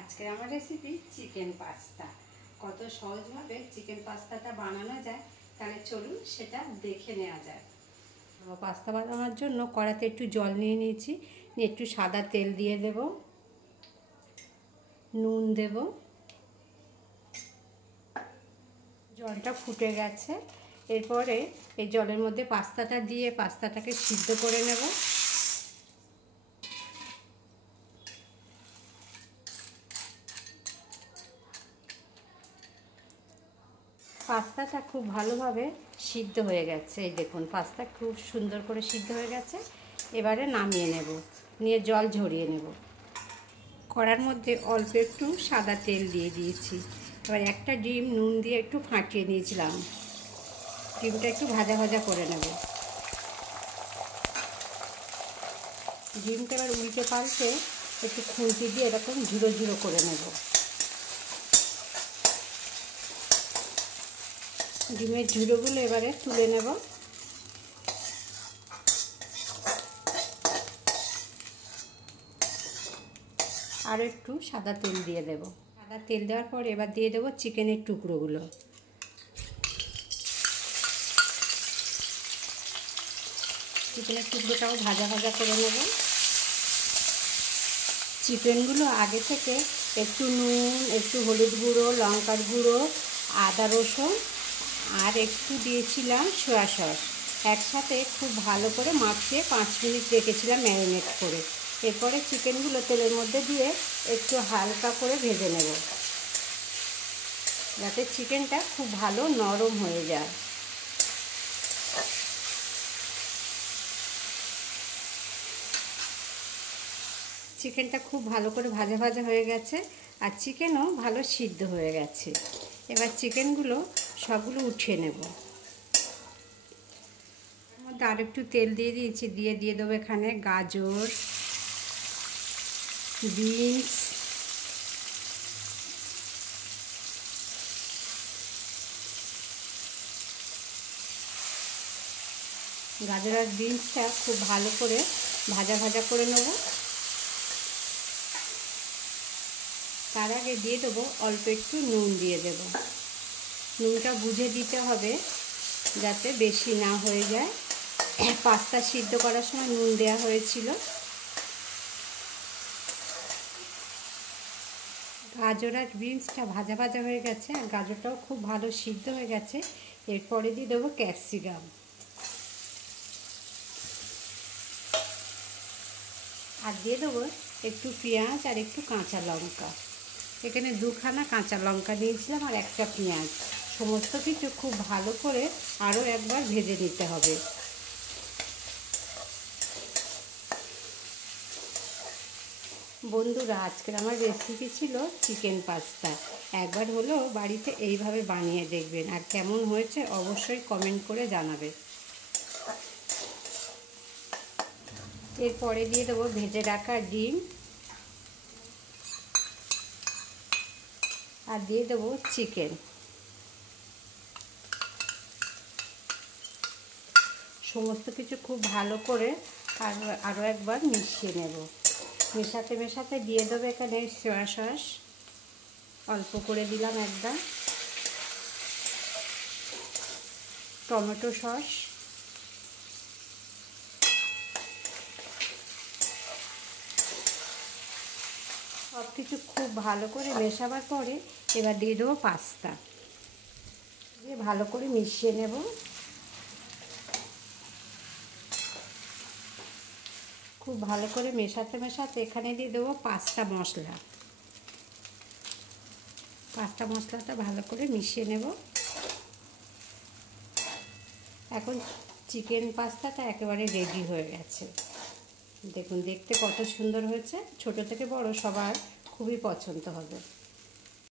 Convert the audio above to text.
আজকের আমার recipe chicken pasta. কত সহজভাবে চিকেন পাস্তাটা বানানো যায়, তাহলে চলুন সেটা দেখে নেওয়া যায়। পাস্তা বানানোর জন্য কড়াতে একটু জল নিয়ে নিয়েছি, একটু সাদা তেল দিয়ে দেব, নুন দেব। জলটা ফুটে গেছে, এরপরে এই জলের মধ্যে পাস্তাটা দিয়ে পাস্তাটাকে সিদ্ধ করে নেব। পাস্তাটা খুব ভালোভাবে সিদ্ধ হয়ে গেছে। এই দেখুন, পাস্তা খুব সুন্দর করে সিদ্ধ হয়ে গেছে। এবারে নামিয়ে নেব, নিয়ে জল ঝরিয়ে নেব। কড়ার মধ্যে অল্প একটু সাদা তেল দিয়ে দিয়েছি। এবার একটা ডিম নুন দিয়ে একটু ফাটিয়ে নিয়েছিলাম, ডিমটা একটু ভাজা ভাজা করে নেব। ডিমটা এবার উল্টে পাল্টে একটু খুন্তি দিয়ে এরকম ঝুড়ো ঝুড়ো করে নেব। ডিমের ঝুড়োগুলো এবারে তুলে নেব। আর একটু সাদা তেল দিয়ে দেব। সাদা তেল দেওয়ার পর এবার দিয়ে দেবো চিকেনের টুকরোগুলো। চিকেনের টুকরোটাও ভাজা ভাজা করে নেব। চিকেনগুলো আগে থেকে একটু নুন, একটু হলুদ গুঁড়ো, লঙ্কার গুঁড়ো, আদা রসুন আর একটু দিয়েছিলাম সয়া সস, একসাথে খুব ভালো করে মাখিয়ে 5 মিনিট রেখেছিলাম ম্যারিনেট করে। এরপরে চিকেনগুলো তেলের মধ্যে দিয়ে একটু হালকা করে ভেজে নেব, যাতে চিকেনটা খুব ভালো নরম হয়ে যায়। চিকেনটা খুব ভালো করে ভাজা ভাজা হয়ে গেছে, আর চিকেনও ভালো সিদ্ধ হয়ে গেছে। এবার চিকেনগুলো সবগুলো উঠিয়ে নেব। এর মধ্যে আর একটু তেল দিয়ে দিয়েছি, দিয়ে দেবো এখানে গাজর, বিনস, গাজর আর বিনসটা খুব ভালো করে ভাজা ভাজা করে নেব। তার আগে দিয়ে দেবো অল্প একটু নুন দিয়ে দেব। নুনটা বুঝে দিতে হবে, যাতে বেশি না হয়ে যায়। পাস্তা সিদ্ধ করার সময় নুন দেওয়া হয়েছিল। গাজর আর বিনসটা ভাজা ভাজা হয়ে গেছে, আর গাজরটাও খুব ভালো সিদ্ধ হয়ে গেছে। এরপরে দিয়ে দেবো ক্যাপসিকাম, আর দিয়ে দেবো একটু পেঁয়াজ আর একটু কাঁচা লঙ্কা। এখানে 2খানা কাঁচা লঙ্কা নিয়েছিলাম আর একটা পেঁয়াজ। সমস্ত কিছু খুব ভালো করে আরও একবার ভেজে নিতে হবে। বন্ধুরা, আজকের আমার রেসিপি ছিল চিকেন পাস্তা। একবার হলেও বাড়িতে এইভাবে বানিয়ে দেখবেন, আর কেমন হয়েছে অবশ্যই কমেন্ট করে জানাবে। এরপরে দিয়ে দেবো ভেজে রাখা ডিম, আর দিয়ে দেবো চিকেন। সমস্ত কিছু খুব ভালো করে আরও একবার মিশিয়ে নেব। মেশাতে মেশাতে দিয়ে দেবো এখানে সয়া সস, অল্প করে দিলাম একদম, টমেটো সস, সব কিছু খুব ভালো করে মেশাবার পরে এবার দিয়ে দেবো পাস্তা, দিয়ে ভালো করে মিশিয়ে নেব। খুব ভালো করে মেশাতে মেশাতে এখানে দিয়ে দেবো পাস্তা মশলা। পাস্তা মশলাটা ভালো করে মিশিয়ে নেব। এখন চিকেন পাস্তাটা একেবারে রেডি হয়ে গেছে। দেখুন, দেখতে কত সুন্দর হয়েছে। ছোট থেকে বড় সবার খুবই পছন্দ হবে।